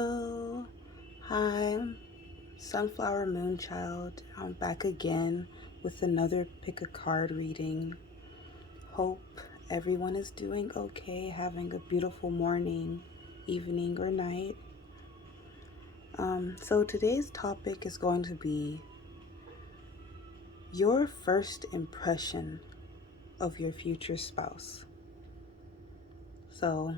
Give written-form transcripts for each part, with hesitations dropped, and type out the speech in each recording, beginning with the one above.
Hello, hi, I'm Sunflower Moonchild. I'm back again with another pick a card reading. Hope everyone is doing okay, having a beautiful morning, evening, or night. So today's topic is going to be your first impression of your future spouse. So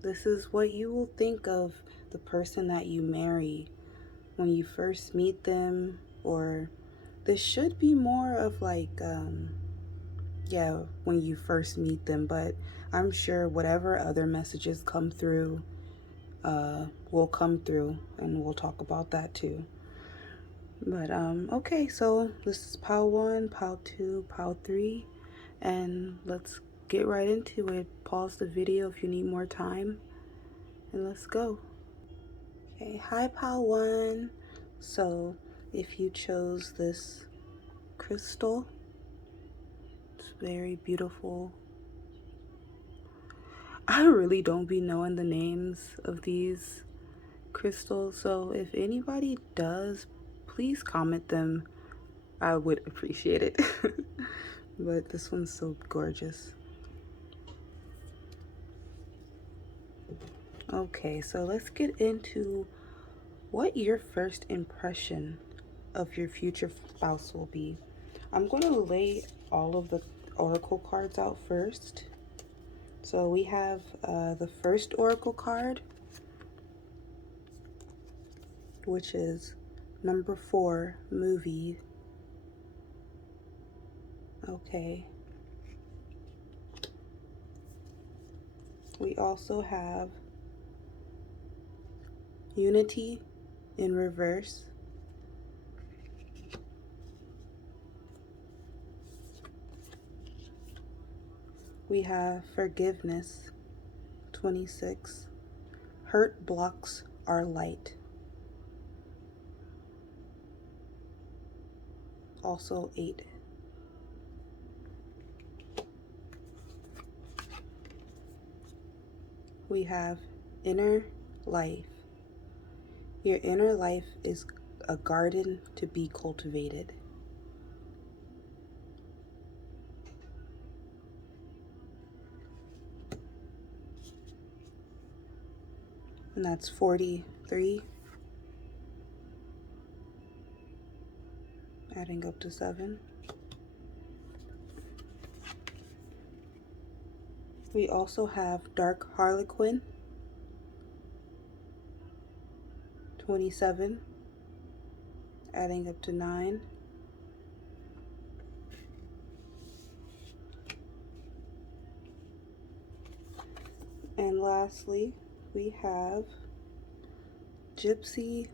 this is what you will think of the person that you marry when you first meet them, or this should be more of like when you first meet them, but I'm sure whatever other messages come through will come through, and we'll talk about that too. But okay, so this is pile 1, pile 2, pile 3, and let's get right into it. Pause the video if you need more time, and let's go. Okay, hi pile 1. So if you chose this crystal, it's very beautiful. I really don't be knowing the names of these crystals, so if anybody does, please comment them. I would appreciate it. But this one's so gorgeous. Okay, so let's get into what your first impression of your future spouse will be. I'm going to lay all of the oracle cards out first. So we have the first oracle card, which is number 4, movie. Okay. We also have unity in reverse. We have forgiveness, 26. Hurt blocks our light, also 8. We have inner life. Your inner life is a garden to be cultivated. And that's 43, adding up to 7. We also have Dark Harlequin, 27, adding up to 9. And lastly, we have Gypsy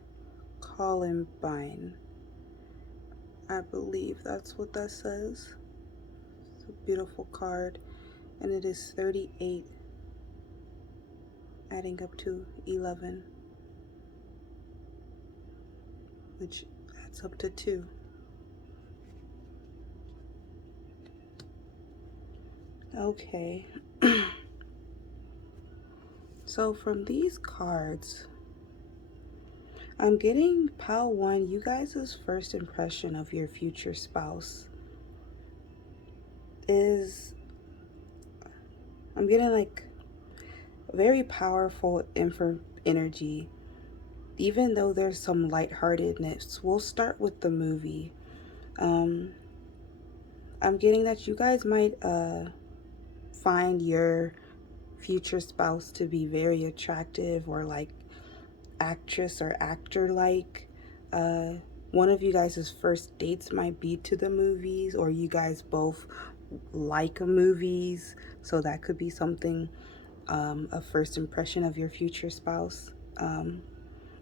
Columbine. I believe that's what that says. It's a beautiful card, and it is 38, adding up to 11, which adds up to 2. Okay. So from these cards, I'm getting pile 1, you guys' first impression of your future spouse is, I'm getting like very powerful energy, even though there's some lightheartedness. We'll start with the movie. I'm getting that you guys might find your future spouse to be very attractive, or like actress or actor like. One of you guys' first dates might be to the movies, or you guys both like movies, so that could be something, a first impression of your future spouse.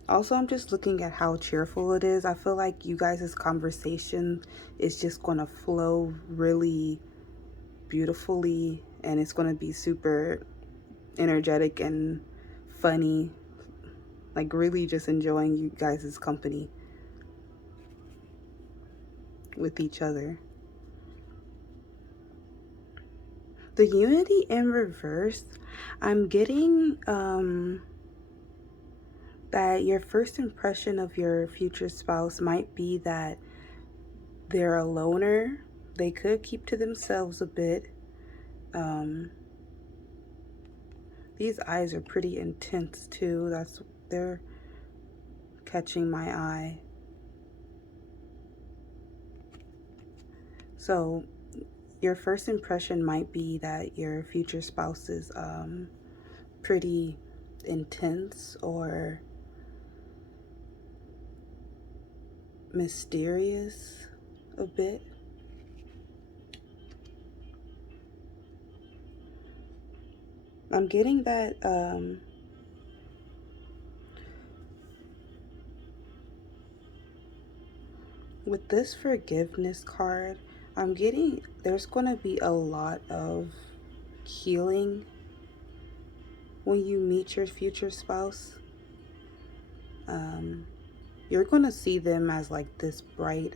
Also, I'm just looking at how cheerful it is. I feel like you guys' conversation is just going to flow really beautifully, and it's going to be super energetic and funny, like really just enjoying you guys' company with each other. The unity in reverse, I'm getting that your first impression of your future spouse might be that they're a loner. They could keep to themselves a bit. Um, these eyes are pretty intense too. They're catching my eye. So your first impression might be that your future spouse is pretty intense or mysterious a bit. I'm getting that with this forgiveness card, I'm getting there's going to be a lot of healing when you meet your future spouse. Um, you're going to see them as like this bright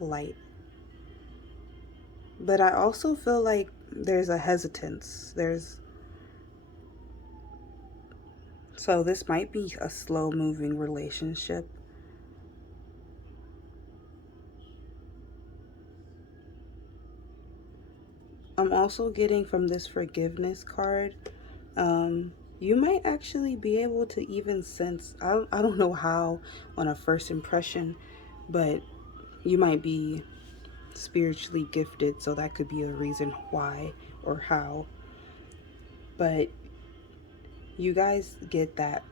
light. But I also feel like there's a hesitance. So this might be a slow moving relationship. I'm also getting from this forgiveness card, you might actually be able to even sense, I don't know how on a first impression, but you might be spiritually gifted, so that could be a reason why or how. But you guys get that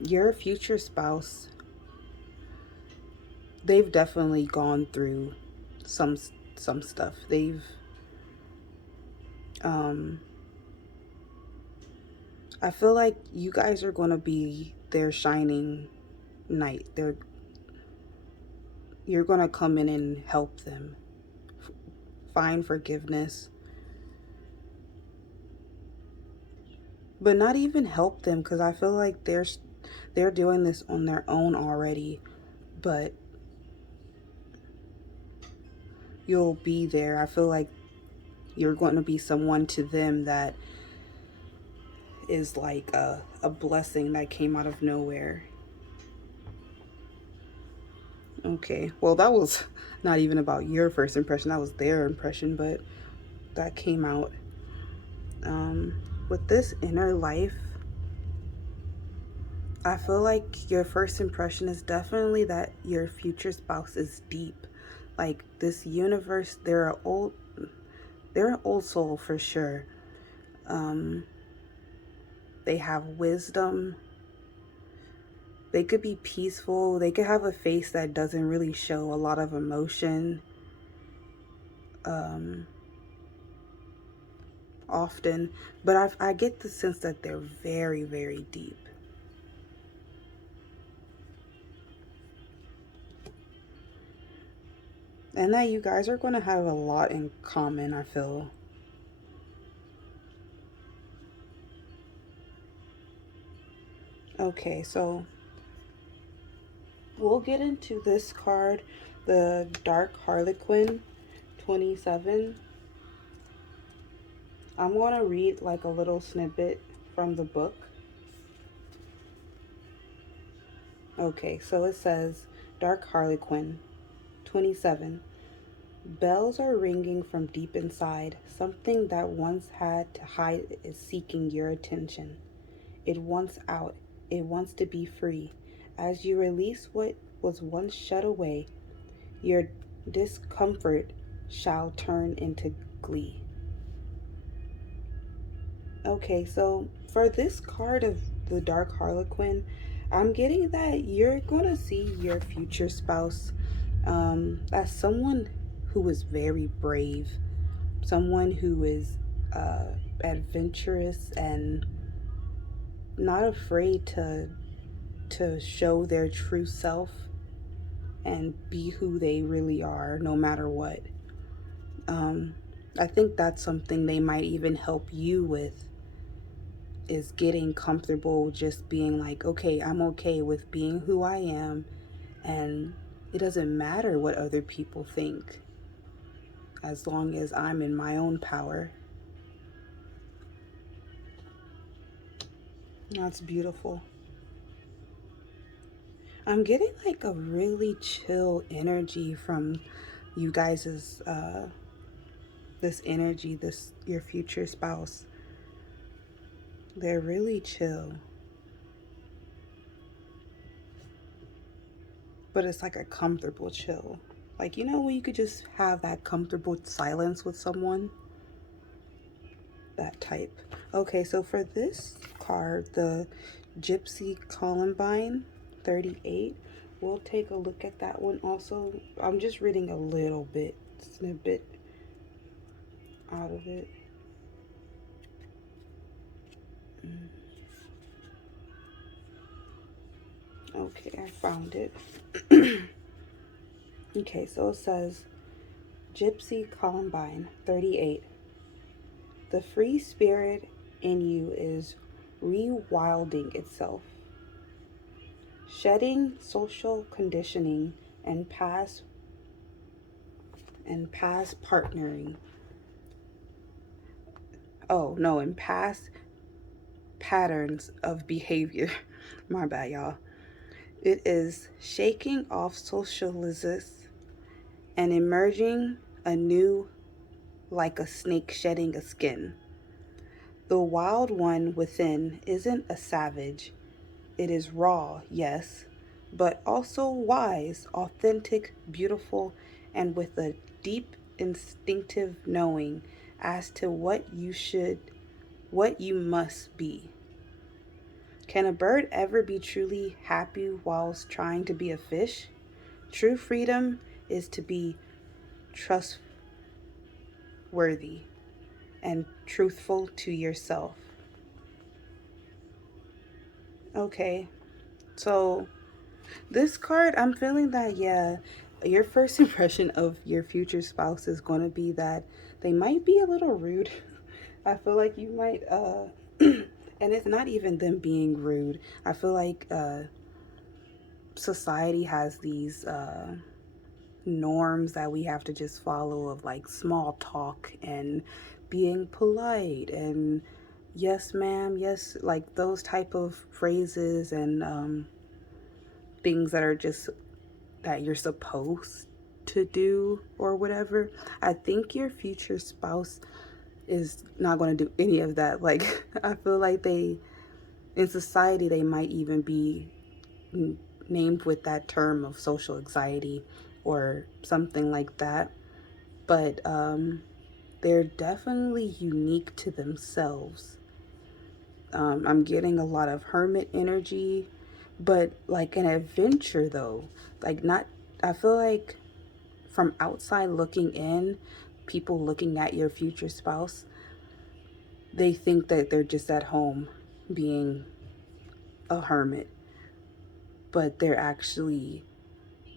your future spouse, they've definitely gone through some some stuff. They've um I feel like you guys are going to be their shining knight. You're going to come in and help them find forgiveness, but not even help them, because I feel like they're doing this on their own already, but you'll be there. I feel like you're going to be someone to them that is like a blessing that came out of nowhere. Okay, well, that was not even about your first impression, that was their impression, but that came out. With this inner life, I feel like your first impression is definitely that your future spouse is deep. Like this universe, they're an old soul for sure. Um, they have wisdom. They could be peaceful. They could have a face that doesn't really show a lot of emotion. Um, often, but I get the sense that they're very, very deep. And that you guys are going to have a lot in common, I feel. Okay, so we'll get into this card, the Dark Harlequin 27. I'm going to read like a little snippet from the book. Okay, so it says Dark Harlequin 27. Bells are ringing from deep inside. Something that once had to hide is seeking your attention. It wants out. It wants to be free. As you release what was once shut away, your discomfort shall turn into glee. Okay, so for this card of the Dark Harlequin, I'm getting that you're going to see your future spouse as someone who is very brave, someone who is adventurous and not afraid to show their true self and be who they really are, no matter what. Um, I think that's something they might even help you with, is getting comfortable just being like, okay, I'm okay with being who I am, and it doesn't matter what other people think as long as I'm in my own power. That's beautiful. I'm getting like a really chill energy from you guys's this energy, this your future spouse. They're really chill. But it's like a comfortable chill. Like, you know, when you could just have that comfortable silence with someone? That type. Okay, so for this card, the Gypsy Columbine 38, we'll take a look at that one also. I'm just reading a little bit, snippet out of it. Okay, I found it. Okay, so it says Gypsy Columbine 38. The free spirit in you is rewilding itself, shedding social conditioning and past partnering. Oh no, and past patterns of behavior. My bad, y'all. It is shaking off socialists and emerging anew like a snake shedding a skin. The wild one within isn't a savage. It is raw, yes, but also wise, authentic, beautiful, and with a deep instinctive knowing as to what you must be. Can a bird ever be truly happy whilst trying to be a fish? True freedom is to be trustworthy and truthful to yourself. Okay, so this card, I'm feeling that, yeah, your first impression of your future spouse is going to be that they might be a little rude. I feel like you might, and it's not even them being rude. I feel like society has these norms that we have to just follow of like small talk and being polite and yes ma'am, yes, like those type of phrases and things that are just that you're supposed to do or whatever. I think your future spouse is not going to do any of that. Like, I feel like in society, they might even be named with that term of social anxiety or something like that. But they're definitely unique to themselves. I'm getting a lot of hermit energy, but like an adventure though. Like, not, I feel like from outside looking in, people looking at your future spouse, they think that they're just at home being a hermit, but they're actually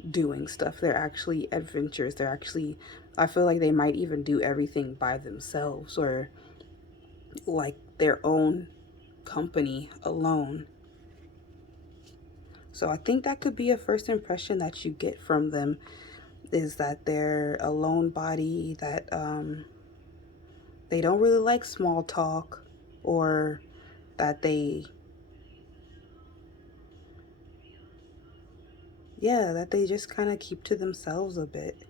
doing stuff. They're actually adventurous. They're actually, I feel like they might even do everything by themselves or like their own company alone. So I think that could be a first impression that you get from them is that they're a lone body, that they don't really like small talk, or that that they just kind of keep to themselves a bit.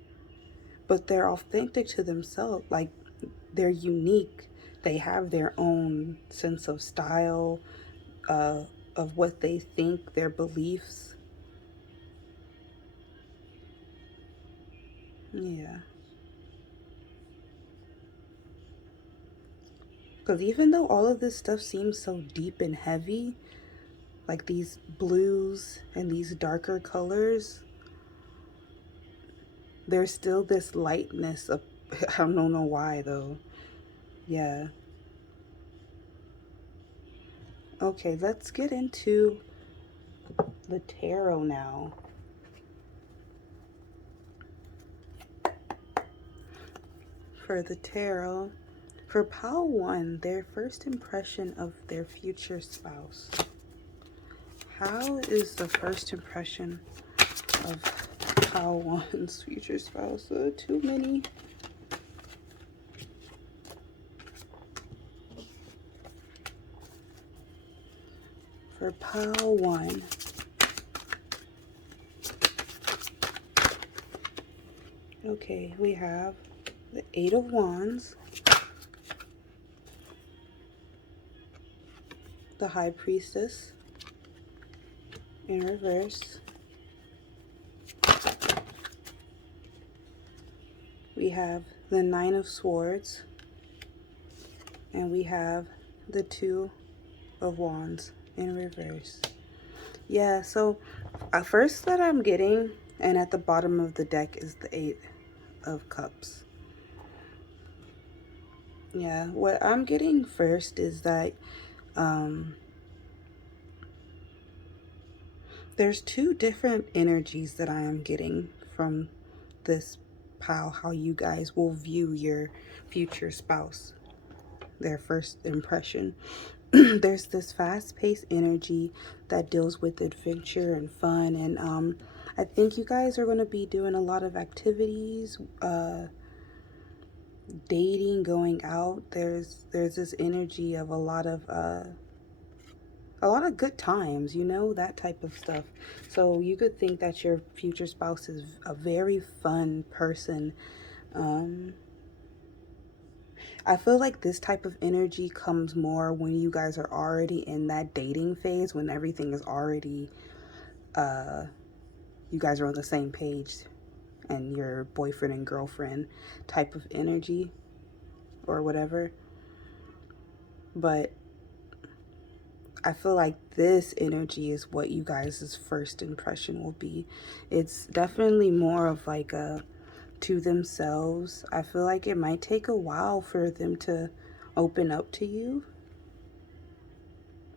But they're authentic to themselves. Like, they're unique. They have their own sense of style, uh, of what they think, their beliefs. Yeah. Because even though all of this stuff seems so deep and heavy, like these blues and these darker colors, there's still this lightness of, I don't know why though. Yeah. Okay, let's get into the tarot now. For the tarot, for pile one, their first impression of their future spouse. How is the first impression of pile one's future spouse? Too many. For pile one, Okay, we have the Eight of Wands, the High Priestess in reverse. We have the Nine of Swords, and we have the Two of Wands in reverse. Yeah, so first that I'm getting, and at the bottom of the deck is the Eight of Cups. Yeah, what I'm getting first is that there's two different energies that I am getting from this pile, how you guys will view your future spouse, their first impression. There's this fast-paced energy that deals with adventure and fun, and I think you guys are going to be doing a lot of activities, dating, going out. There's this energy of a lot of good times, you know, that type of stuff. So you could think that your future spouse is a very fun person. I feel like this type of energy comes more when you guys are already in that dating phase, when everything is already, you guys are on the same page and your boyfriend and girlfriend type of energy or whatever. But I feel like this energy is what you guys' first impression will be. It's definitely more of like a to themselves. I feel like it might take a while for them to open up to you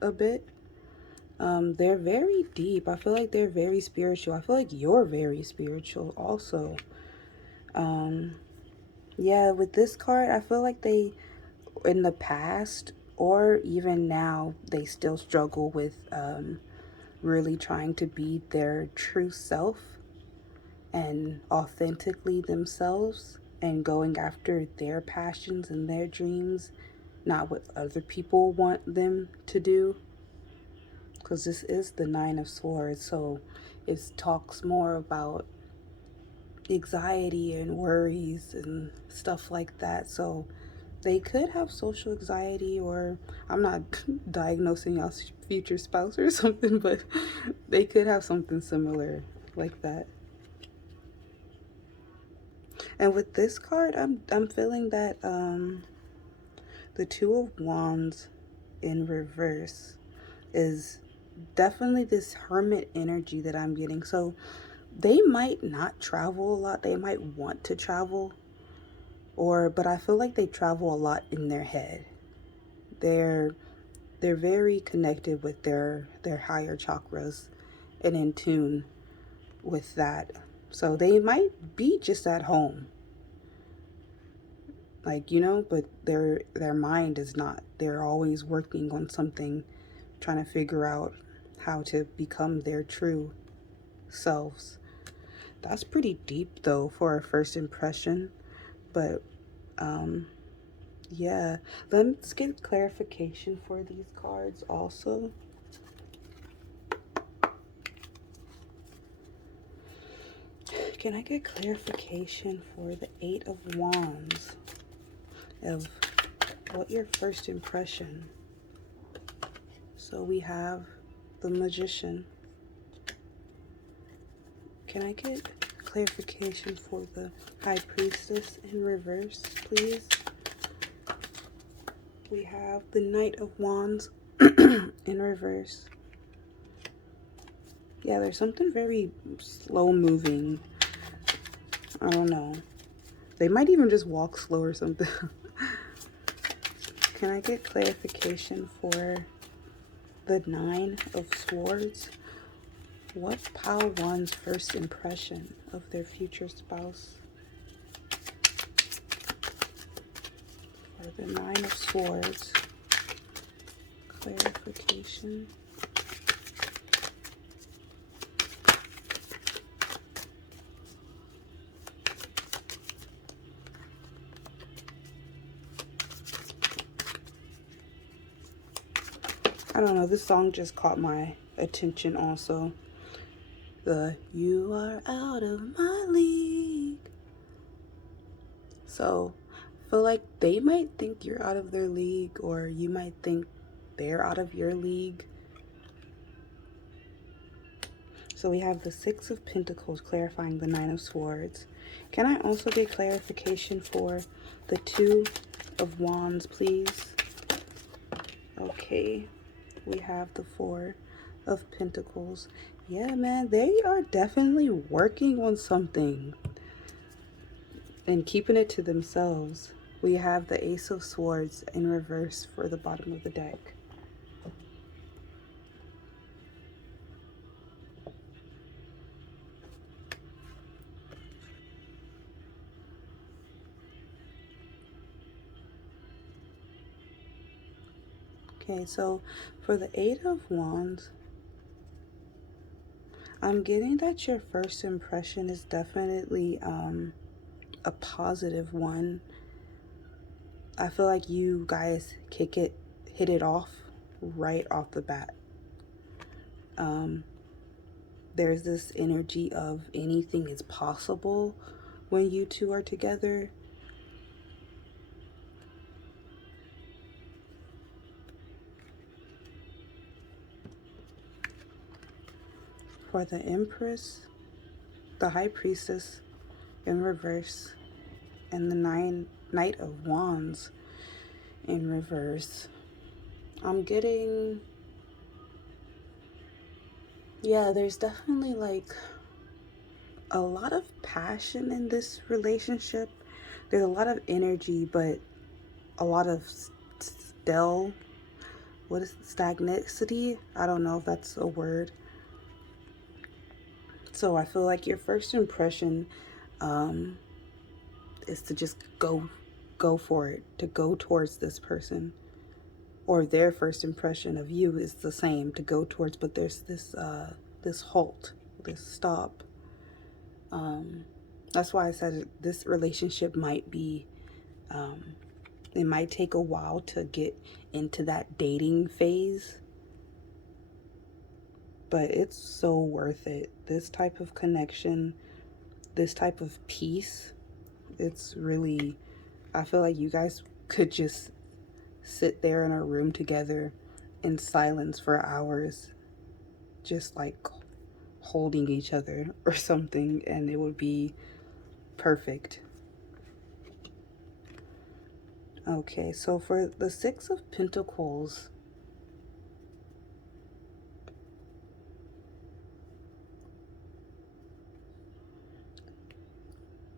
a bit. They're very deep. I feel like they're very spiritual. I feel like you're very spiritual also. Yeah, with this card, I feel like they, in the past or even now, they still struggle with really trying to be their true self and authentically themselves and going after their passions and their dreams, not what other people want them to do. Because this is the Nine of Swords, so it talks more about anxiety and worries and stuff like that. So they could have social anxiety, or I'm not diagnosing y'all's future spouse or something, but they could have something similar like that. And with this card, I'm feeling that the Two of Wands in reverse is definitely this hermit energy that I'm getting. So they might not travel a lot. They might want to travel, but I feel like they travel a lot in their head. They're very connected with their higher chakras and in tune with that. So they might be just at home, like, you know, but their mind is not. They're always working on something, trying to figure out how to become their true selves. That's pretty deep though for a first impression. But yeah, let's get clarification for these cards also. Can I get clarification for the Eight of Wands of what your first impression? So we have the Magician. Can I get clarification for the High Priestess in reverse, please? We have the Knight of Wands in reverse. Yeah, there's something very slow moving. I don't know. They might even just walk slow or something. Can I get clarification for the Nine of Swords? What pile one's first impression of their future spouse? For the Nine of Swords, clarification. I don't know, this song just caught my attention also. The "You Are Out of My League." So I feel like they might think you're out of their league, or you might think they're out of your league. So we have the Six of Pentacles clarifying the Nine of Swords. Can I also get clarification for the Two of Wands, please? Okay, we have the Four of Pentacles. Yeah, man, they are definitely working on something and keeping it to themselves. We have the Ace of Swords in reverse for the bottom of the deck. Okay, so for the Eight of Wands, I'm getting that your first impression is definitely a positive one. I feel like you guys hit it off right off the bat. There's this energy of anything is possible when you two are together. For the Empress, the High Priestess in reverse, and the Knight of Wands in reverse, I'm getting, yeah, there's definitely like a lot of passion in this relationship. There's a lot of energy, but a lot of what is stagnicity? I don't know if that's a word. So I feel like your first impression is to just go for it, to go towards this person. Or their first impression of you is the same, to go towards, but there's this halt, this stop. That's why I said this relationship might be, it might take a while to get into that dating phase, but it's so worth it. This type of connection, this type of peace, it's really, I feel like you guys could just sit there in a room together in silence for hours, just like holding each other or something, and it would be perfect. Okay, so for the Six of Pentacles,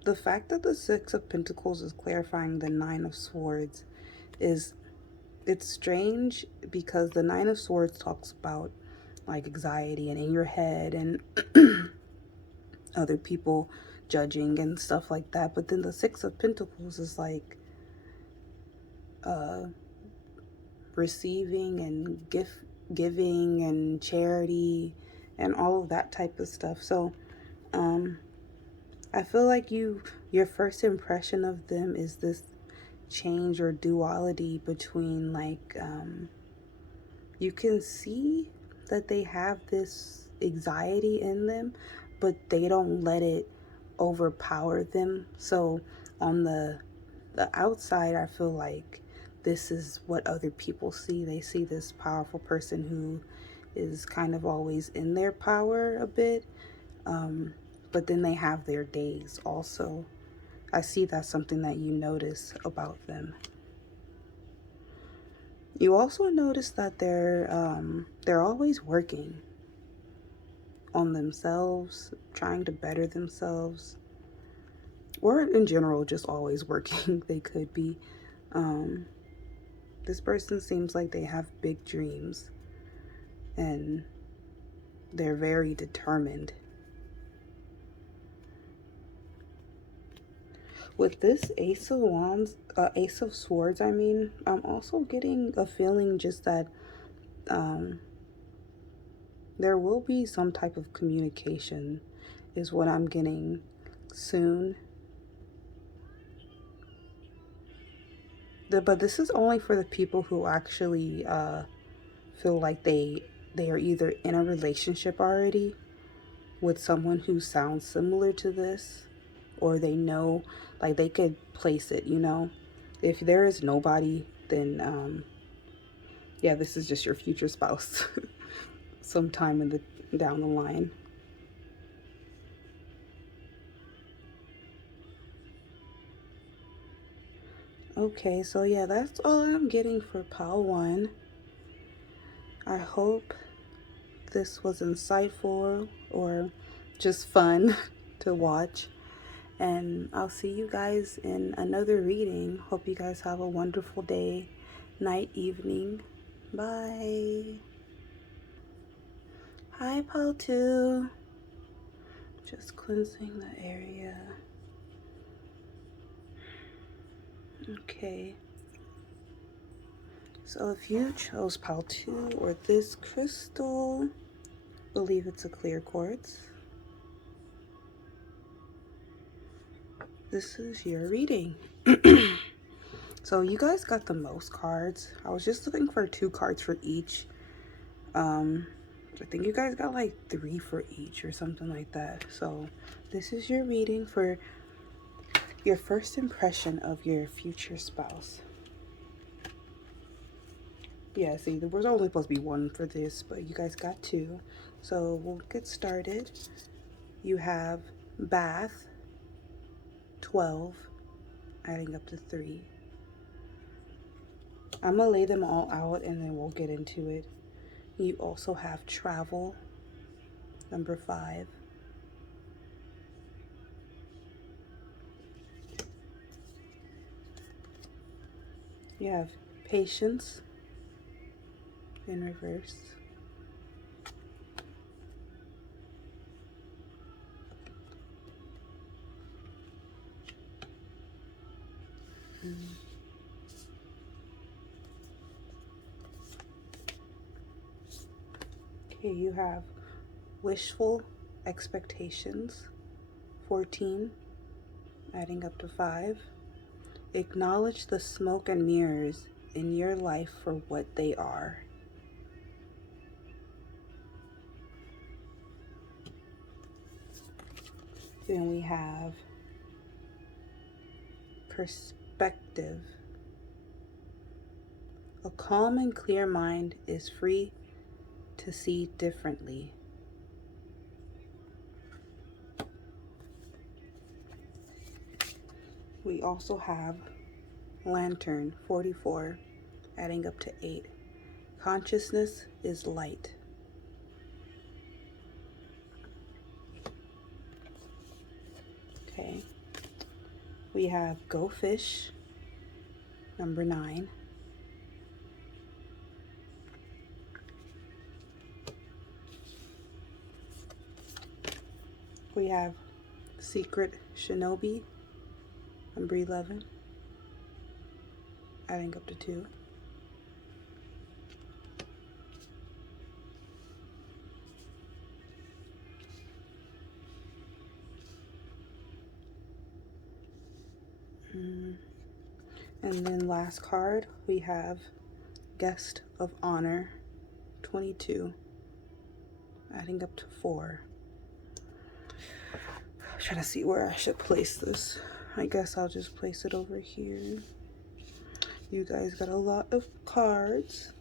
the fact that the Six of Pentacles is clarifying the Nine of Swords is, it's strange because the Nine of Swords talks about like anxiety and in your head and other people judging and stuff like that. But then the Six of Pentacles is like receiving and giving and charity and all of that type of stuff. So I feel like your first impression of them is this change or duality between like you can see that they have this anxiety in them, but they don't let it overpower them. So on the outside, I feel like this is what other people see. They see this powerful person who is kind of always in their power a bit, but then they have their days also. I see that's something that you notice about them. You also notice that they're always working on themselves, trying to better themselves, or in general, just always working. They could be. This person seems like they have big dreams, and they're very determined. With this Ace of Wands, Ace of Swords, I mean, I'm also getting a feeling just that there will be some type of communication is what I'm getting soon. But this is only for the people who actually feel like they are either in a relationship already with someone who sounds similar to this, or they know Like they could place it, you know. If there is nobody, then yeah, this is just your future spouse sometime in the down the line. Okay, so yeah, that's all I'm getting for pile 1. I hope this was insightful or just fun to watch. And I'll see you guys in another reading. Hope you guys have a wonderful day, night, evening. Bye. Hi, pile 2. Just cleansing the area. Okay. So if you chose pile 2 or this crystal, believe it's a clear quartz, this is your reading. So you guys got the most cards. I was just looking for 2 cards for each. I think you guys got like 3 for each or something like that. So this is your reading for your first impression of your future spouse. Yeah, see, there was only supposed to be 1 for this, but you guys got 2. So we'll get started. You have bath, 12, adding up to 3. I'm gonna lay them all out and then we'll get into it. You also have travel, number 5. You have patience in reverse. Okay, you have wishful expectations, 14, adding up to 5. Acknowledge the smoke and mirrors in your life for what they are. Then we have perspective. A calm and clear mind is free to see differently. We also have lantern, 44, adding up to 8. Consciousness is light. Okay. We have go fish, number 9. We have secret shinobi, number 11, adding up to 2. And then last card, we have guest of honor, 22, adding up to 4. I'm trying to see where I should place this. I guess I'll just place it over here. You guys got a lot of cards.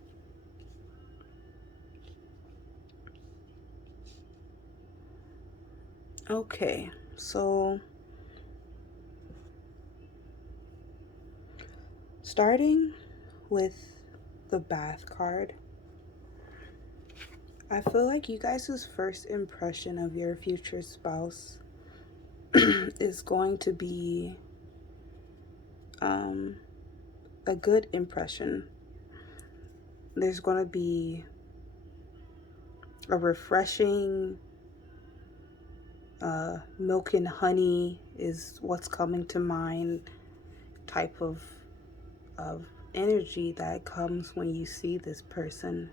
Okay, so starting with the bath card, I feel like you guys' first impression of your future spouse is going to be a good impression. There's going to be a refreshing milk and honey is what's coming to mind type of energy that comes when you see this person.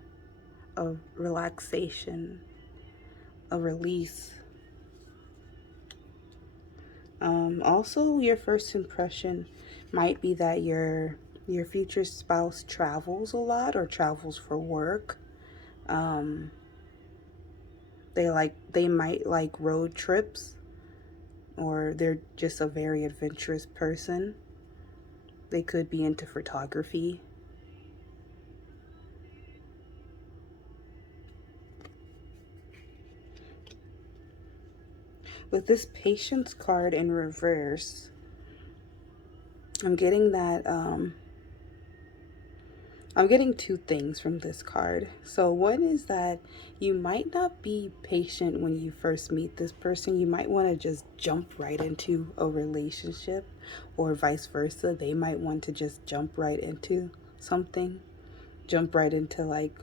A relaxation, a release. Also, your first impression might be that your future spouse travels a lot or travels for work. They might like road trips. or they're just a very adventurous person. They could be into photography. With this patience card in reverse, I'm getting that, I'm getting two things from this card. So one is that you might not be patient when you first meet this person. You might want to just jump right into a relationship, or vice versa. They might want to just jump right into something, jump right into like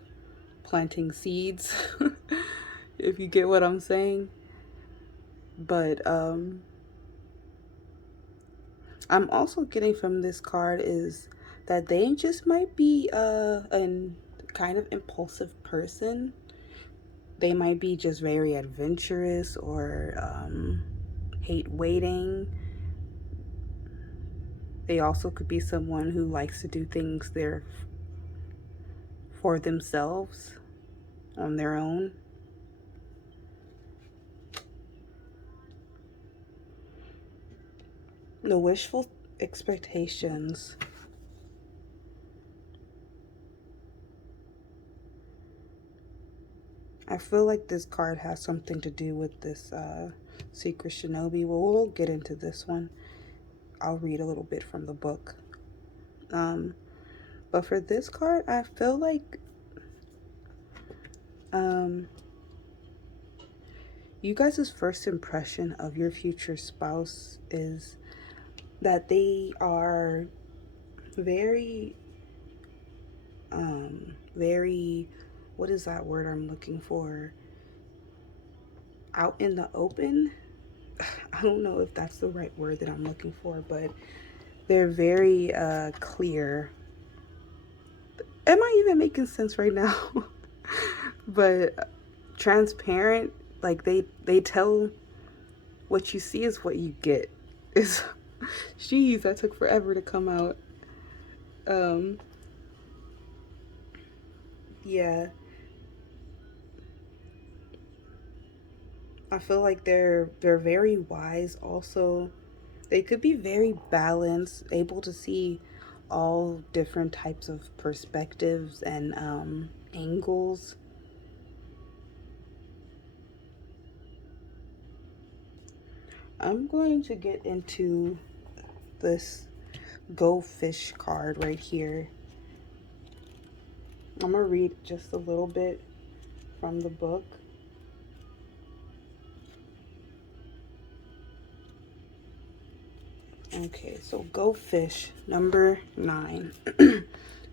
planting seeds, if you get what I'm saying. But I'm also getting from this card is that they just might be a kind of impulsive person. They might be just very adventurous, or hate waiting. They also could be someone who likes to do things there for themselves on their own. The wishful expectations. I feel like this card has something to do with this Secret Shinobi. Well, we'll get into this one. I'll read a little bit from the book. But for this card, I feel like you guys' first impression of your future spouse is that they are very, very, what is that word I'm looking for? Out in the open. I don't know if that's the right word that I'm looking for, but they're very clear. Am I even making sense right now? But transparent, like they tell what you see is what you get. Is jeez, that took forever to come out. Yeah. I feel like they're very wise also. They could be very balanced, able to see all different types of perspectives and angles. I'm going to get into this Go Fish card right here. I'm going to read just a little bit from the book. Okay, so Go Fish, number 9.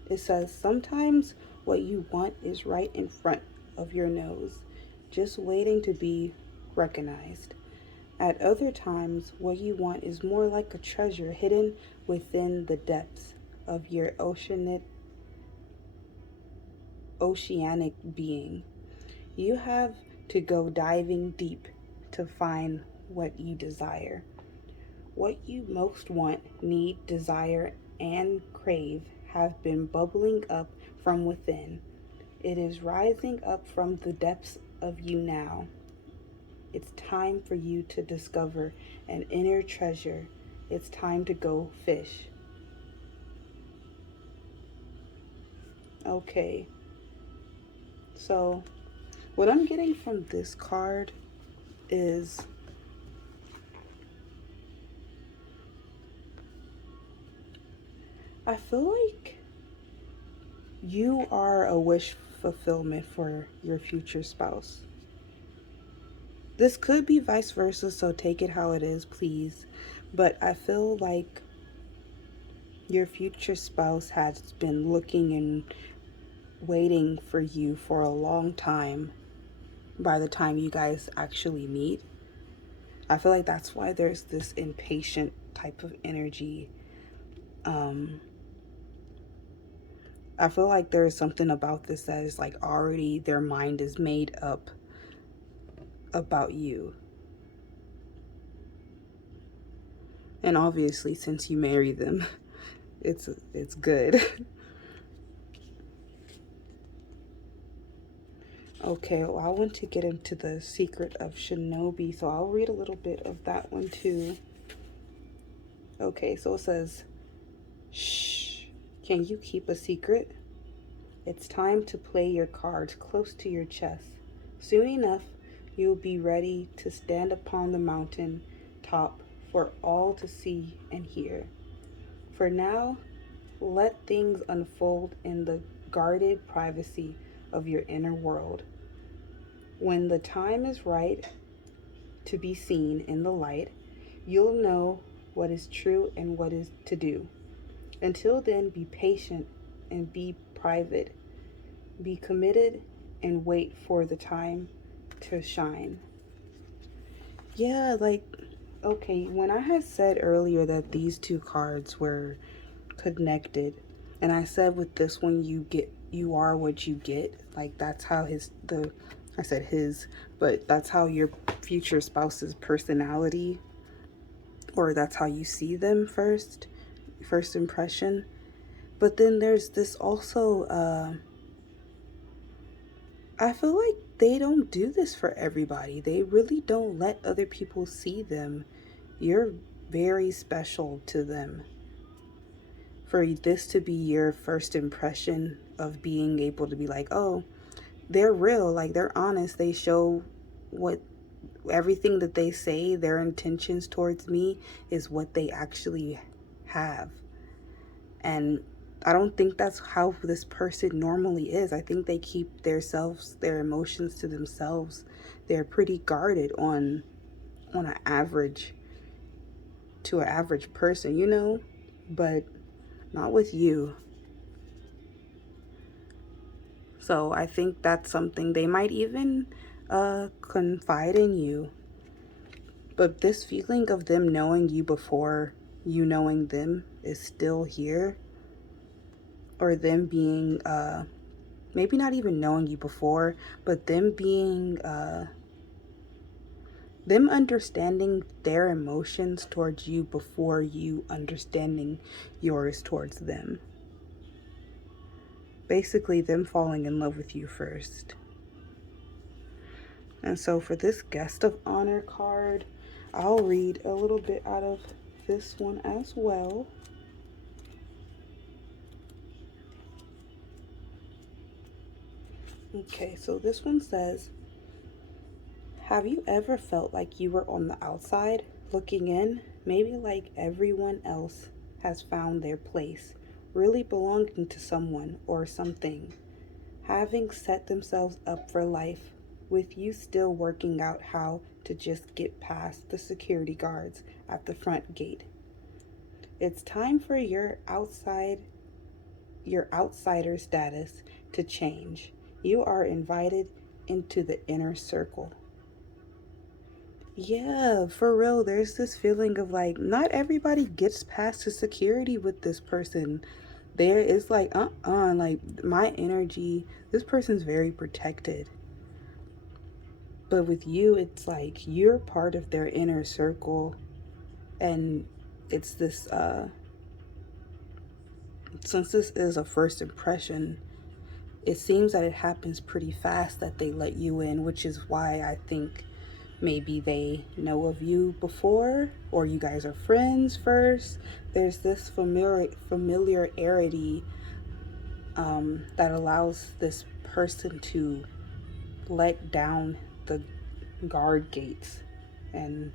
It says, sometimes what you want is right in front of your nose, just waiting to be recognized. At other times, what you want is more like a treasure hidden within the depths of your oceanic being. You have to go diving deep to find what you desire. What you most want, need, desire, and crave have been bubbling up from within. It is rising up from the depths of you now. It's time for you to discover an inner treasure. It's time to go fish. Okay, so what I'm getting from this card is I feel like you are a wish fulfillment for your future spouse. This could be vice versa, so take it how it is, please. But I feel like your future spouse has been looking and waiting for you for a long time by the time you guys actually meet. I feel like that's why there's this impatient type of energy. I feel like there's something about this that is like already their mind is made up about you. And obviously, since you marry them, it's good. Okay, well, I want to get into the secret of Shinobi, so I'll read a little bit of that one too. Okay, so it says, shh, can you keep a secret? It's time to play your cards close to your chest. Soon enough, you'll be ready to stand upon the mountain top for all to see and hear. For now, let things unfold in the guarded privacy of your inner world. When the time is right to be seen in the light, you'll know what is true and what is to do. Until then, be patient and be private. Be committed and wait for the time to shine. Yeah, like, okay, when I had said earlier that these two cards were connected, and I said with this one you are what you get, like that's how I said his, but that's how your future spouse's personality, or that's how you see them first impression. But then there's this also, I feel like they don't do this for everybody. They really don't let other people see them. You're very special to them. For this to be your first impression of being able to be like, oh, they're real, like they're honest, they show what everything that they say, their intentions towards me is what they actually have. And I don't think that's how this person normally is. I think they keep their emotions to themselves. They're pretty guarded on an average to an average person, you know, but not with you. So I think that's something they might even confide in you. But this feeling of them knowing you before you knowing them is still here. Or them being, maybe not even knowing you before, but them being, them understanding their emotions towards you before you understanding yours towards them. Basically, them falling in love with you first. And so for this guest of honor card, I'll read a little bit out of this one as well. Okay, so this one says, have you ever felt like you were on the outside looking in? Maybe like everyone else has found their place, really belonging to someone or something, having set themselves up for life, with you still working out how to just get past the security guards at the front gate. It's time for your outsider status to change. You are invited into the inner circle. Yeah, for real, there's this feeling of like, not everybody gets past the security with this person. There is like, like my energy, this person's very protected. But with you, it's like you're part of their inner circle. And it's this, since this is a first impression, it seems that it happens pretty fast that they let you in, which is why I think maybe they know of you before, or you guys are friends first. There's this familiarity that allows this person to let down the guard gates and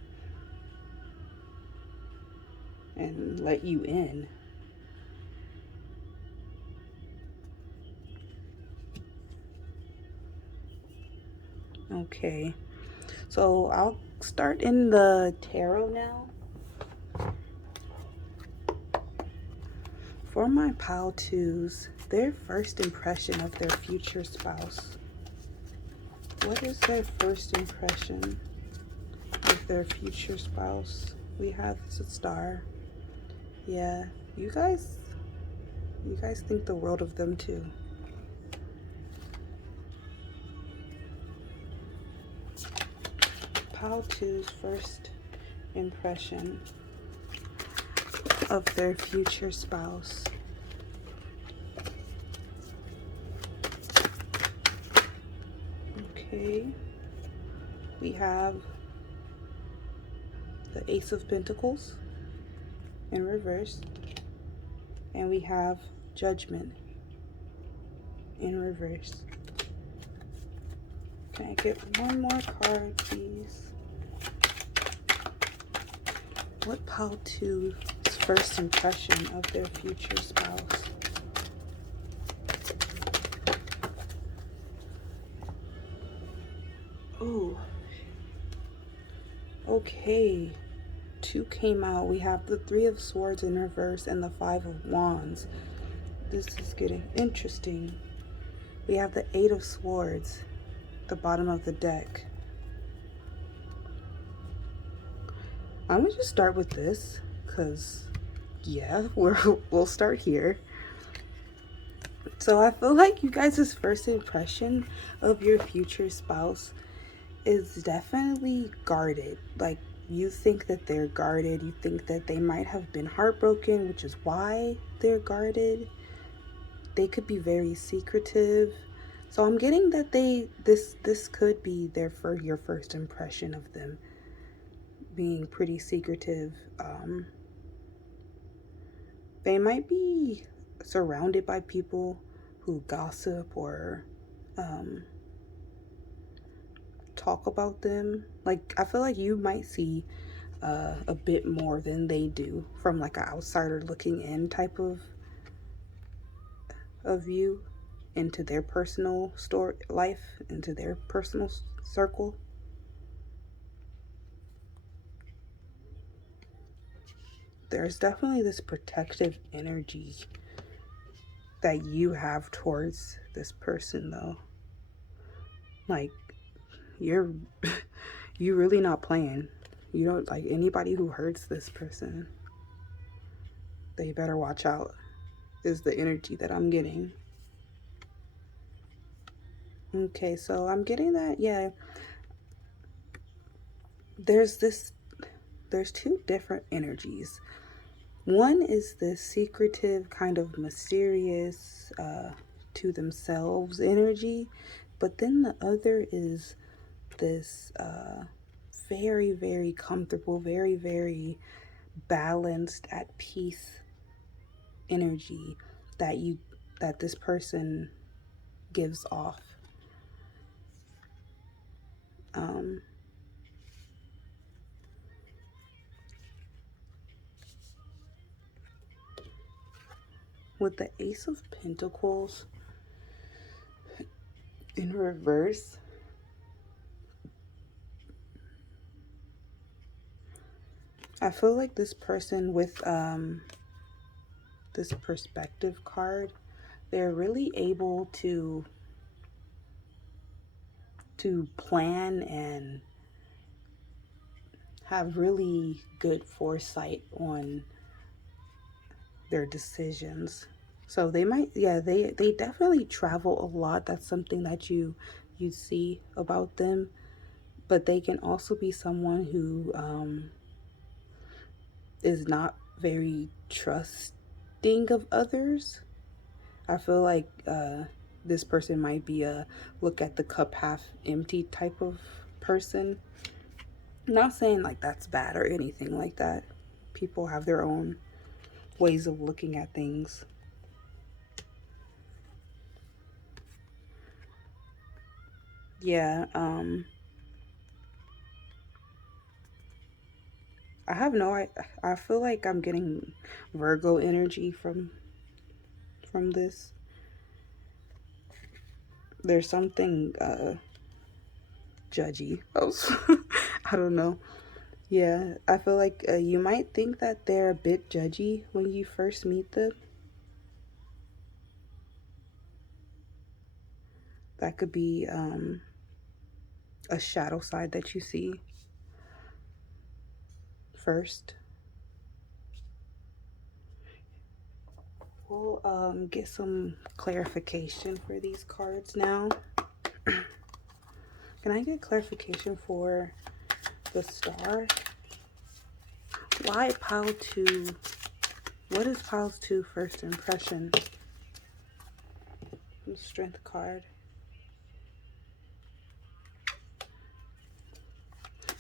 let you in. Okay, so I'll start in the tarot now. For my pile twos, their first impression of their future spouse. What is their first impression of their future spouse? We have the star. Yeah, you guys think the world of them too. Pile two's first impression of their future spouse. Okay. We have the Ace of Pentacles in reverse. And we have Judgment in reverse. Can I get one more card, please? What pile 2's first impression of their future spouse? Oh, okay. 2 came out. We have the 3 of Swords in reverse and the 5 of Wands. This is getting interesting. We have the 8 of Swords, the bottom of the deck. I'm gonna just start with this, because yeah, we'll start here. So I feel like you guys' first impression of your future spouse is definitely guarded. Like, you think that they're guarded. You think that they might have been heartbroken, which is why they're guarded. They could be very secretive. So I'm getting that this could be your first impression of them being pretty secretive. They might be surrounded by people who gossip or talk about them. Like, I feel like you might see a bit more than they do from like an outsider looking in type of view into their personal life, into their personal circle. There's definitely this protective energy that you have towards this person, though. Like, you're you really not playing. You don't, like, anybody who hurts this person, they better watch out, is the energy that I'm getting. Okay, so I'm getting that, yeah, there's 2 different energies. One is this secretive, kind of mysterious, to themselves energy, but then the other is this very, very comfortable, very, very balanced, at peace energy that this person gives off. With the Ace of Pentacles in reverse, I feel like this person with this perspective card, they're really able to plan and have really good foresight on their decisions. So they might, yeah, they definitely travel a lot. That's something that you see about them. But they can also be someone who is not very trusting of others. I feel like this person might be a look at the cup half empty type of person. Not saying like that's bad or anything like that. People have their own ways of looking at things. Yeah, I feel like I'm getting Virgo energy from this. There's something judgy. Oh, I don't know. Yeah, I feel like you might think that they're a bit judgy when you first meet them. That could be a shadow side that you see first. We'll get some clarification for these cards now. Can I get clarification for the Star? Why pile 2? What is pile 2 first impression? The Strength card.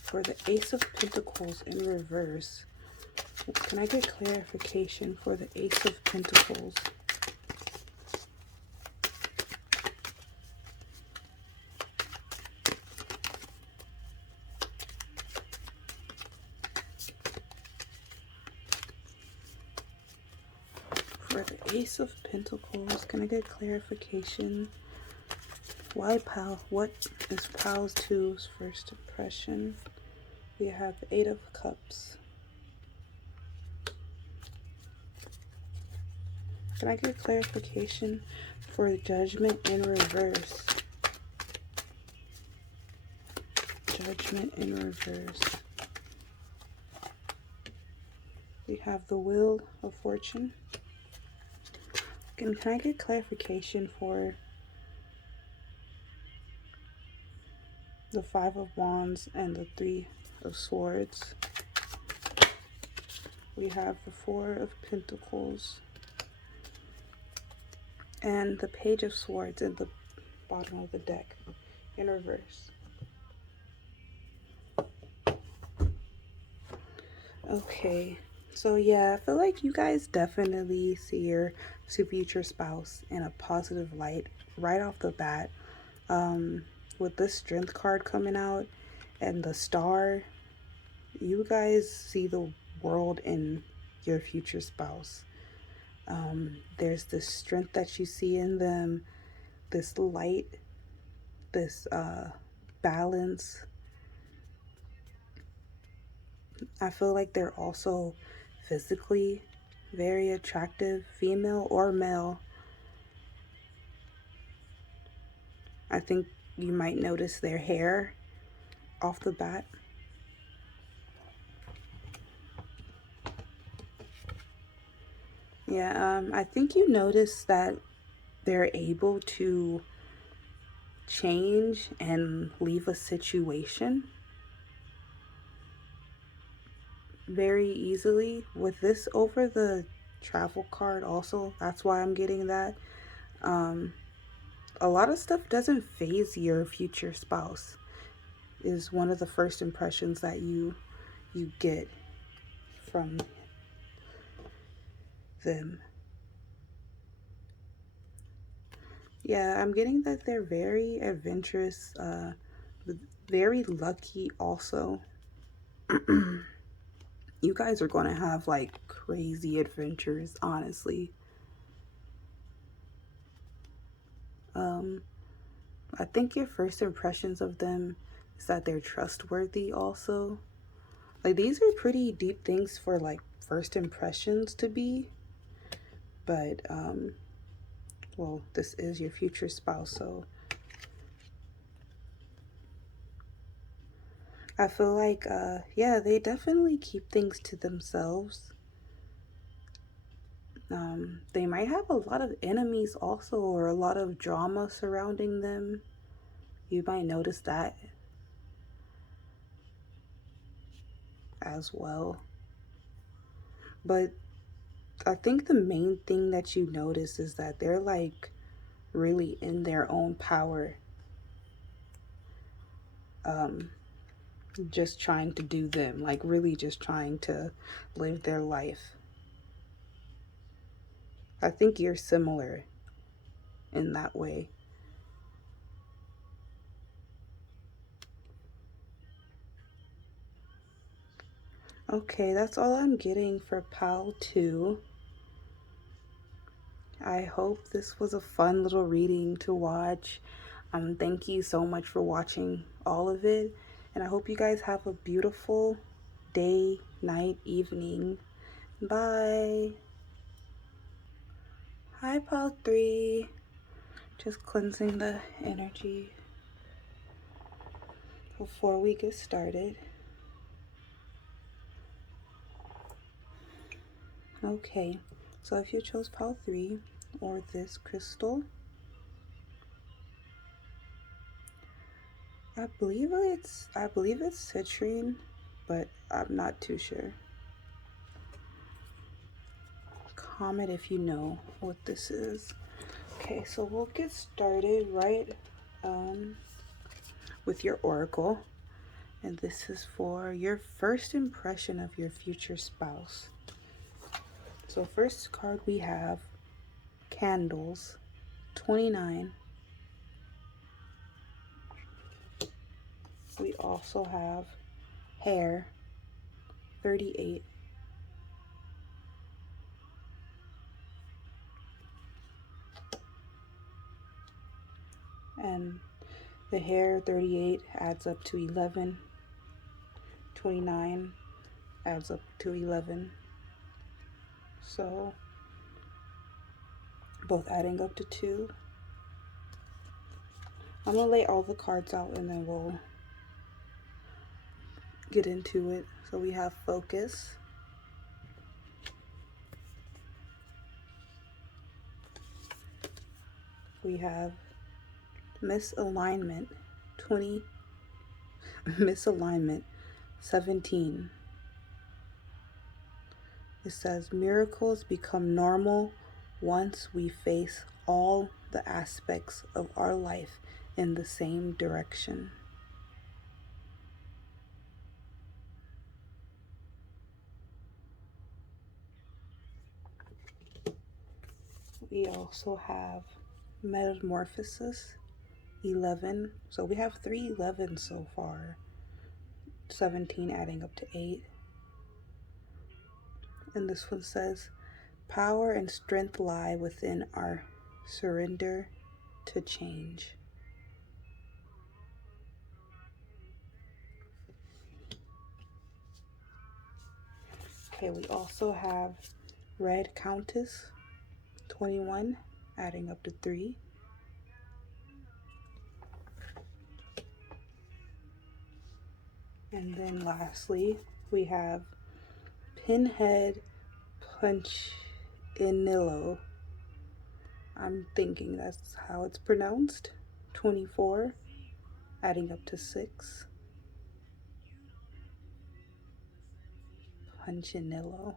For the Ace of Pentacles in reverse, can I get clarification for the Ace of Pentacles? For the Ace of Pentacles, can I get clarification? Why Pal? What is Pal's 2's first impression? We have Eight of Cups. Can I get clarification for Judgment in reverse? Judgment in reverse. We have the Wheel of Fortune. Can I get clarification for the Five of Wands and the Three of Swords? We have the Four of Pentacles and the Page of Swords at the bottom of the deck in reverse. Okay, so yeah, I feel like you guys definitely see your future spouse in a positive light right off the bat. With this Strength card coming out and the Star, you guys see the world in your future spouse. There's this strength that you see in them, this light, this balance. I feel like they're also physically very attractive, female or male. I think you might notice their hair off the bat. Yeah, I think you notice that they're able to change and leave a situation very easily. With this over the travel card also, that's why I'm getting that. A lot of stuff doesn't phase your future spouse, is one of the first impressions that you get from them. Yeah, I'm getting that they're very adventurous, very lucky also. You guys are going to have like crazy adventures, honestly. I think your first impressions of them is that they're trustworthy also. Like, these are pretty deep things for like first impressions to be. But, well, this is your future spouse, so I feel like, yeah, they definitely keep things to themselves. They might have a lot of enemies also, or a lot of drama surrounding them. You might notice that as well. But I think the main thing that you notice is that they're like really in their own power. Just trying to do them, like really just trying to live their life. I think you're similar in that way. Okay, that's all I'm getting for Pal 2. I hope this was a fun little reading to watch. Thank you so much for watching all of it. And I hope you guys have a beautiful day, night, evening. Bye. Hi, Pal 3. Just cleansing the energy before we get started. Okay, so if you chose Pal 3 or this crystal, I believe it's citrine, but I'm not too sure. Comment if you know what this is. Okay, so we'll get started right with your oracle. And this is for your first impression of your future spouse. So first card we have Candles, 29. We also have Hair, 38. And the Hair, 38, adds up to 11. 29 adds up to 11. So both adding up to 2. I'm going to lay all the cards out and then we'll get into it. So we have Focus. We have Misalignment, 20. Misalignment, 17. It says, miracles become normal once we face all the aspects of our life in the same direction. We also have Metamorphosis, 11. So we have 3 11s so far. 17 adding up to 8. And this one says, power and strength lie within our surrender to change. Okay, we also have Red Countess, 21, adding up to 3. And then lastly, we have Pinhead Punchinillo. I'm thinking that's how it's pronounced. 24, adding up to 6. Punchinillo.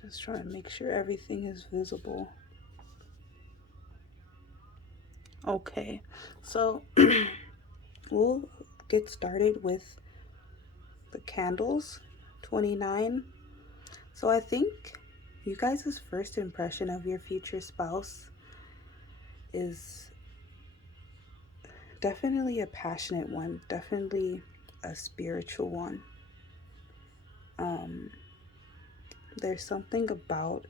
Just trying to make sure everything is visible. Okay, so we'll get started with the Candles, 29. So I think you guys' first impression of your future spouse is definitely a passionate one, definitely a spiritual one. There's something about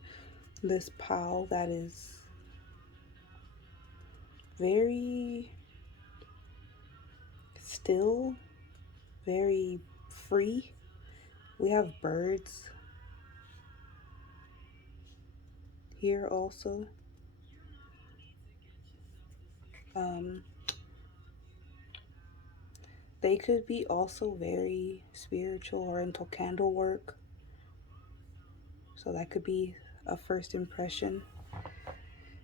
this pal that is very still, very free. We have birds here also. They could be also very spiritual or into candle work. So that could be a first impression.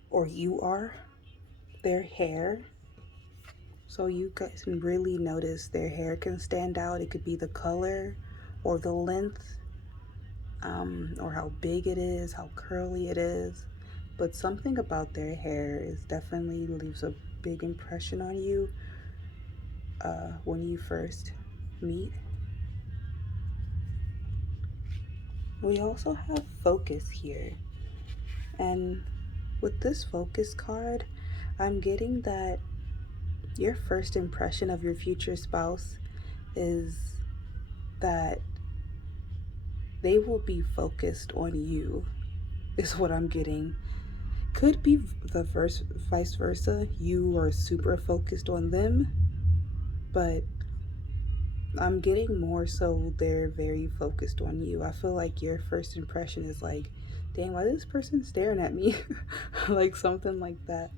Or you are. Their hair. So you guys can really notice their hair can stand out. It could be the color or the length, or how big it is, how curly it is. But something about their hair is definitely leaves a big impression on you when you first meet. We also have Focus here. And with this Focus card, I'm getting that your first impression of your future spouse is that they will be focused on you, is what I'm getting. Could be the vice versa. You are super focused on them, but I'm getting more so they're very focused on you. I feel like your first impression is like, dang, why is this person staring at me? Like something like that.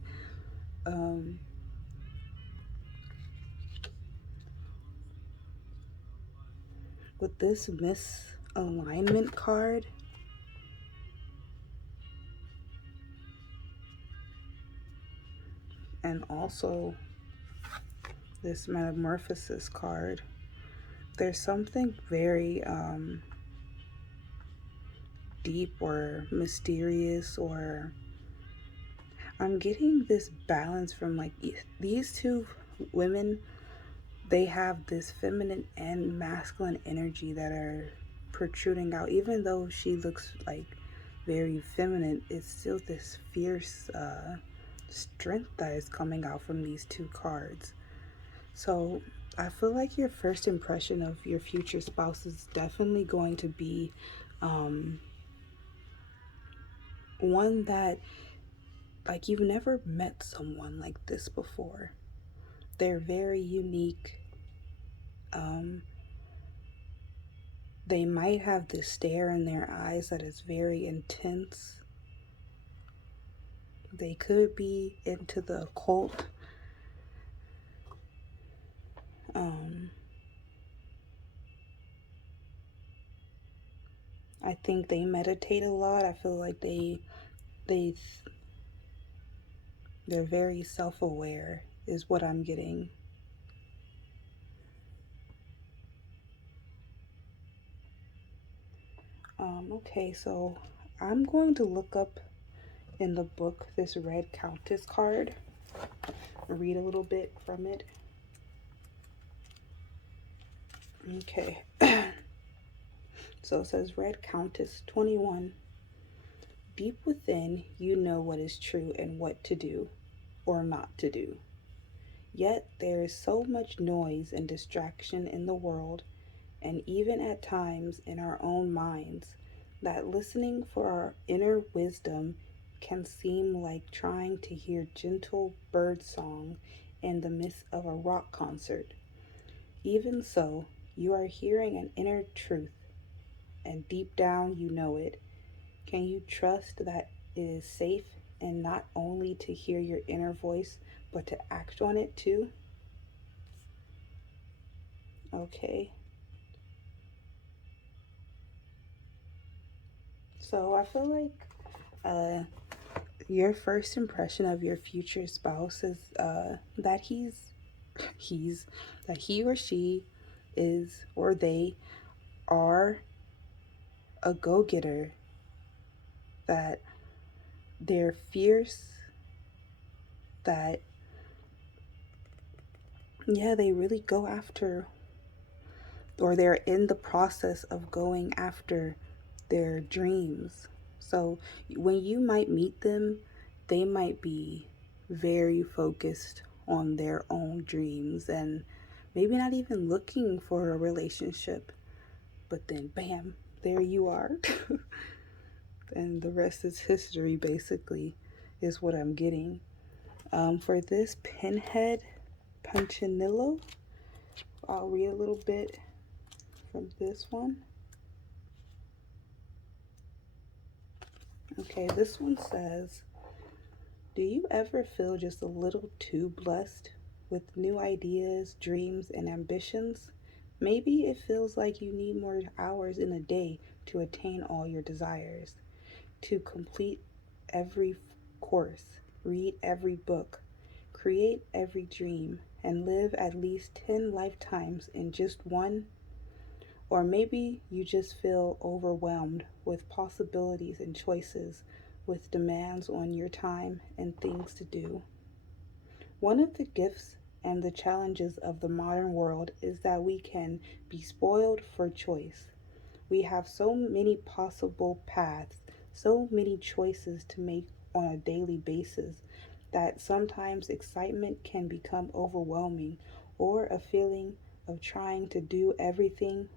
With this misalignment card, and also this Metamorphosis card, there's something very deep or mysterious, or I'm getting this balance from like these two women. They have this feminine and masculine energy that are protruding out. Even though she looks like very feminine, it's still this fierce strength that is coming out from these two cards. So I feel like your first impression of your future spouse is definitely going to be um, one that, like, you've never met someone like this before. They're very unique. Um, they might have this stare in their eyes that is very intense. They could be into the occult. Um, I think they meditate a lot. I feel like they they're very self-aware is what I'm getting. Okay, so I'm going to look up in the book this Red Countess card, read a little bit from it. Okay, so it says Red Countess 21. Deep within, you know what is true and what to do or not to do. Yet there is so much noise and distraction in the world, and even at times in our own minds, that listening for our inner wisdom can seem like trying to hear gentle bird song in the midst of a rock concert. Even so, you are hearing an inner truth, and deep down you know it. Can you trust that it is safe and not only to hear your inner voice, but to act on it too? Okay. So I feel like uh, your first impression of your future spouse is that he's that he or she is, or they are, a go-getter, that they're fierce, that yeah, they really go after, or they're in the process of going after their dreams. So when you might meet them, they might be very focused on their own dreams and maybe not even looking for a relationship. But then, bam, there you are. And the rest is history, basically, is what I'm getting. For this Pinhead Punchinillo, I'll read a little bit from this one. Okay, this one says, do you ever feel just a little too blessed with new ideas, dreams, and ambitions? Maybe it feels like you need more hours in a day to attain all your desires, to complete every course, read every book, create every dream, and live at least 10 lifetimes in just one. Or maybe you just feel overwhelmed with possibilities and choices, with demands on your time and things to do. One of the gifts and the challenges of the modern world is that we can be spoiled for choice. We have so many possible paths, so many choices to make on a daily basis, that sometimes excitement can become overwhelming, or a feeling of trying to do everything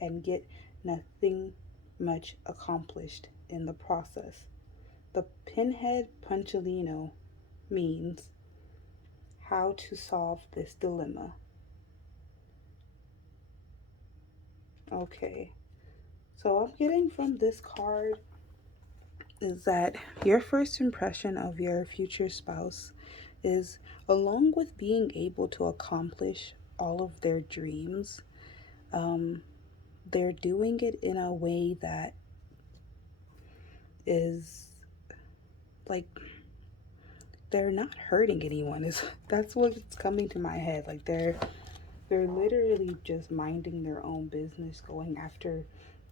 and get nothing much accomplished in the process. The pinhead punchlino means how to solve this dilemma. Okay, so I'm getting from this card is that your first impression of your future spouse is, along with being able to accomplish all of their dreams, um, they're doing it in a way that is like they're not hurting anyone. Is That's what's coming to my head. Like they're literally just minding their own business, going after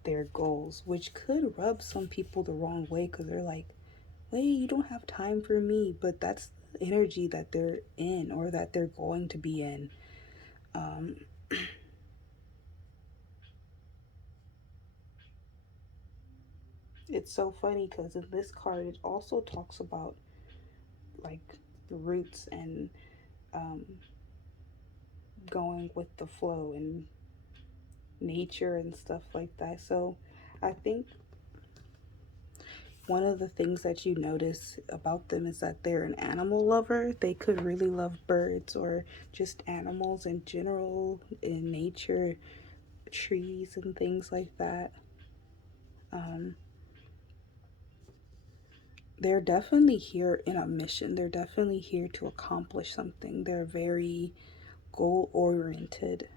their goals, which could rub some people the wrong way because they're like, wait, you don't have time for me. But that's the energy that they're in or that they're going to be in. Um, it's so funny because in this card, it also talks about like roots and um, going with the flow and nature and stuff like that. So I think one of the things that you notice about them is that they're an animal lover. They could really love birds or just animals in general, in nature, trees and things like that. Um, they're definitely here in a mission. They're definitely here to accomplish something. They're very goal oriented.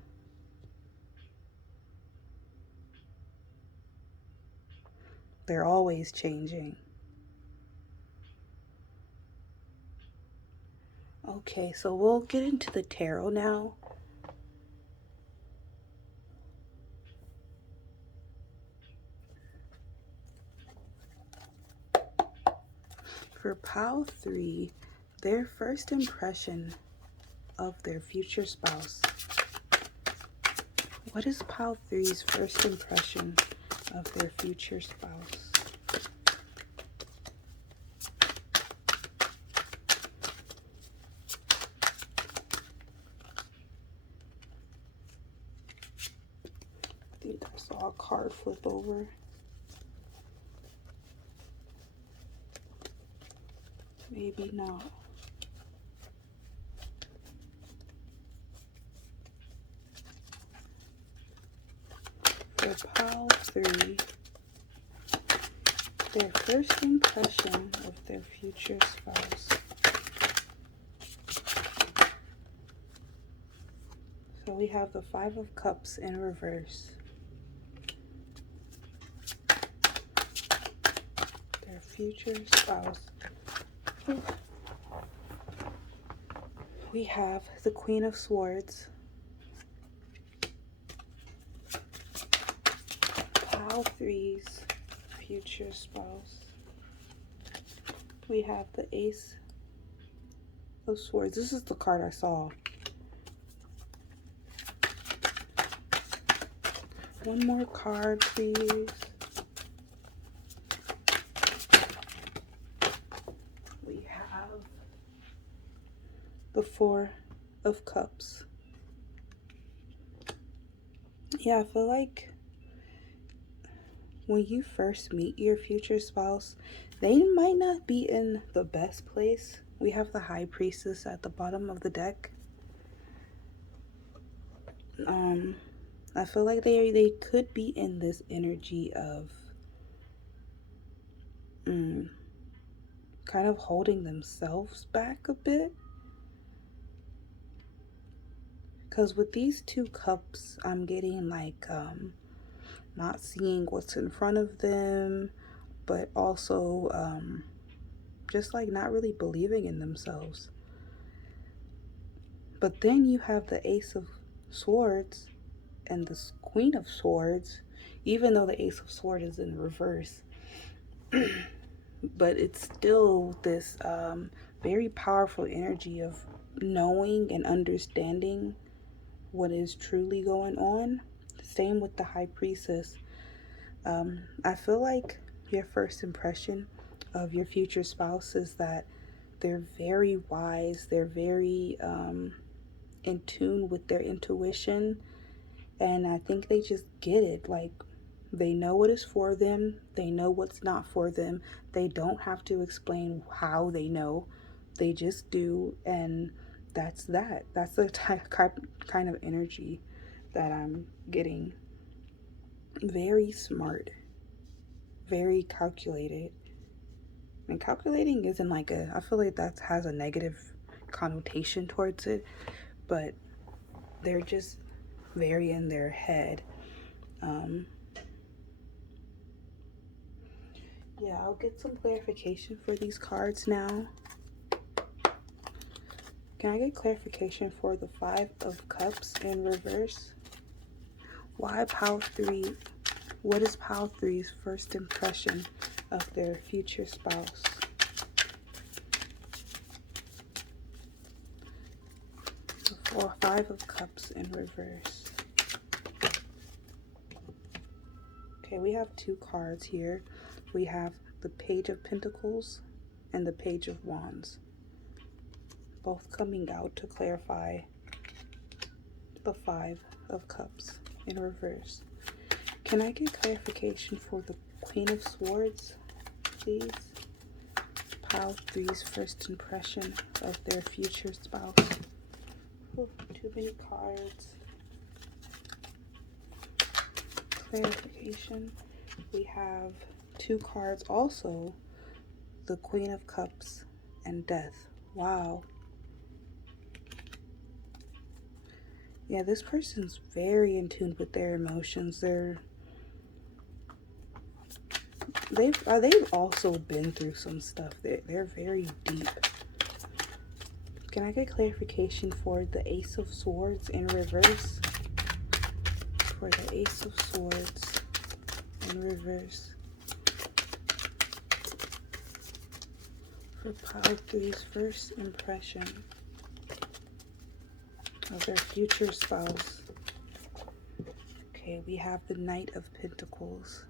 They're always changing. Okay, so we'll get into the tarot now. For pile 3, their first impression of their future spouse. What is pile 3's first impression of their future spouse? I think I saw a card flip over. Maybe not. For pile 3, their first impression of their future spouse. So we have the 5 of Cups in reverse. Their future spouse. We have the Queen of Swords. Pile 3's future spouse. We have the Ace of Swords. This is the card I saw. One more card, please. We have the 4 of Cups. Yeah, I feel like when you first meet your future spouse, they might not be in the best place. We have the High Priestess at the bottom of the deck. I feel like they could be in this energy of kind of holding themselves back a bit. Because with these 2 cups, I'm getting like not seeing what's in front of them, but also just like not really believing in themselves. But then you have the Ace of Swords and the Queen of Swords, even though the Ace of Swords is in reverse. But it's still this very powerful energy of knowing and understanding what is truly going on. Same with the High Priestess. I feel like your first impression of your future spouse is that they're very wise. They're very in tune with their intuition. And I think they just get it. Like, they know what is for them. They know what's not for them. They don't have to explain how they know. They just do. And that's that. That's the kind of energy that I'm getting. Very smart. Very calculated. And calculating isn't like I feel like that has a negative connotation towards it. But they're just very in their head. Yeah, I'll get some clarification for these cards now. Can I get clarification for the 5 of Cups in reverse? Why pile 3 What is Pile 3's first impression of their future spouse? The 5 of Cups in reverse. Okay, we have 2 cards here. We have the Page of Pentacles and the Page of Wands, both coming out to clarify the 5 of Cups in reverse. Can I get clarification for the Queen of Swords, please? Pile 3's first impression of their future spouse. Oh, too many cards. Clarification. We have 2 cards also, the Queen of Cups and Death. Wow. Yeah, this person's very in tune with their emotions. They've also been through some stuff. They're very deep. Can I get clarification for the Ace of Swords in reverse? For the Ace of Swords in reverse. For Pile 3's first impression of their future spouse. Okay, we have the Knight of Pentacles.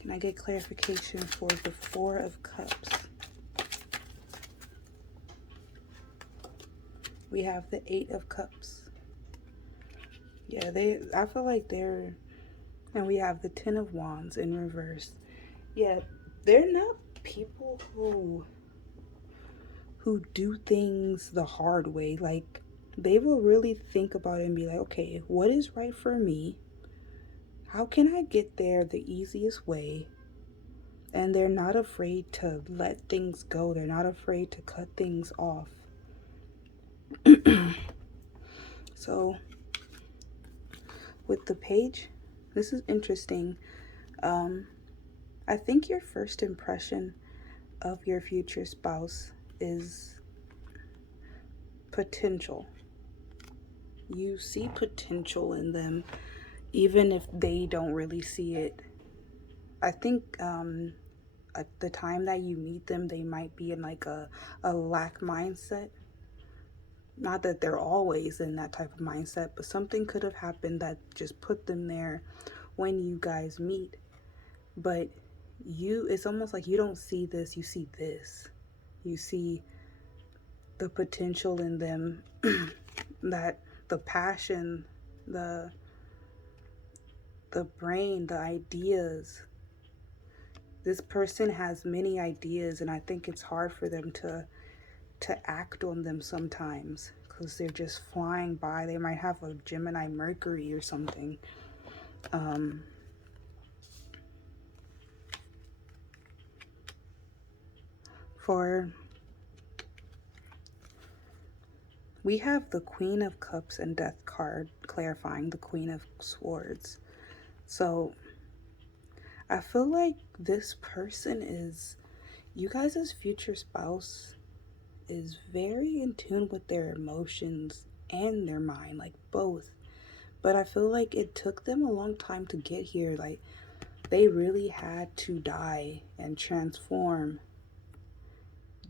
Can I get clarification for the 4 of Cups? We have the 8 of Cups. Yeah, I feel like they're, and we have the 10 of Wands in reverse. Yeah, they're not people who do things the hard way. Like, they will really think about it and be like, okay, what is right for me? How can I get there the easiest way? And they're not afraid to let things go. They're not afraid to cut things off. So with the Page, this is interesting. I think your first impression of your future spouse is potential. You see potential in them, even if they don't really see it. I think at the time that you meet them, they might be in like a lack mindset. Not that they're always in that type of mindset, but something could have happened that just put them there when you guys meet. But it's almost like you don't see this, you see this. You see the potential in them, that the passion, the brain, the ideas. This person has many ideas, and I think it's hard for them to act on them sometimes because they're just flying by. They might have a Gemini Mercury or something. We have the Queen of Cups and Death card clarifying the Queen of Swords. So I feel like this person is, you guys' future spouse is very in tune with their emotions and their mind, like both. But I feel like it took them a long time to get here. Like, they really had to die and transform.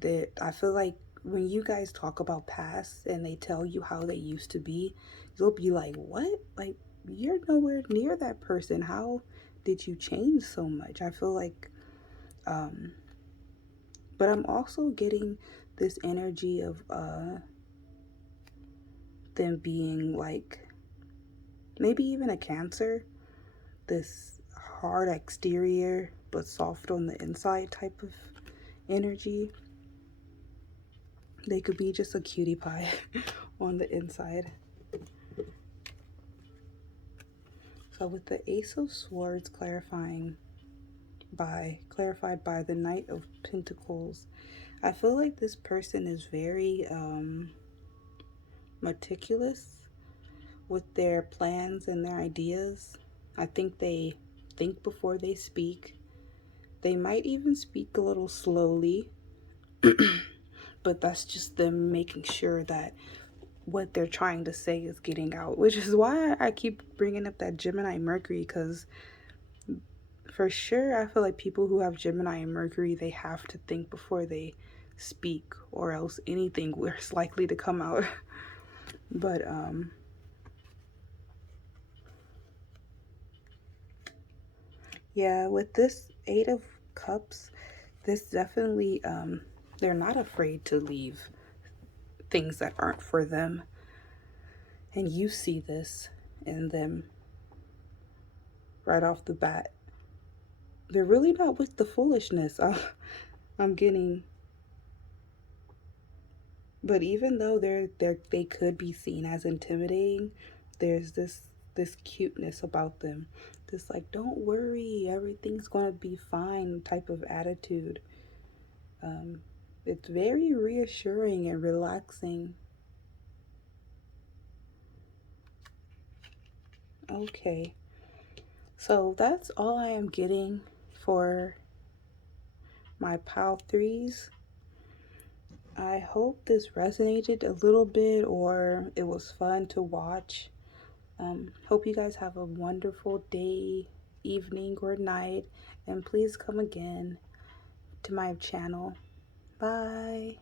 That I feel like when you guys talk about past and they tell you how they used to be, you'll be like, what? Like, you're nowhere near that person. How did you change so much? I feel like, but I'm also getting this energy of them being like maybe even a Cancer, this hard exterior but soft on the inside type of energy. They could be just a cutie pie on the inside. So with the Ace of Swords clarified by the Knight of Pentacles, I feel like this person is very meticulous with their plans and their ideas. I think they think before they speak. They might even speak a little slowly, but that's just them making sure that what they're trying to say is getting out, which is why I keep bringing up that Gemini Mercury, because for sure I feel like people who have Gemini and Mercury, they have to think before they speak, or else anything is likely to come out. But yeah, with this Eight of Cups, this definitely they're not afraid to leave things that aren't for them. And you see this in them right off the bat. They're really not with the foolishness. I'm getting, but even though they could be seen as intimidating, there's this cuteness about them. This like, don't worry, everything's gonna be fine type of attitude. It's very reassuring and relaxing. Okay, so that's all I am getting for my pile threes. I hope this resonated a little bit, or it was fun to watch. Hope you guys have a wonderful day, evening, or night, and please come again to my channel. Bye.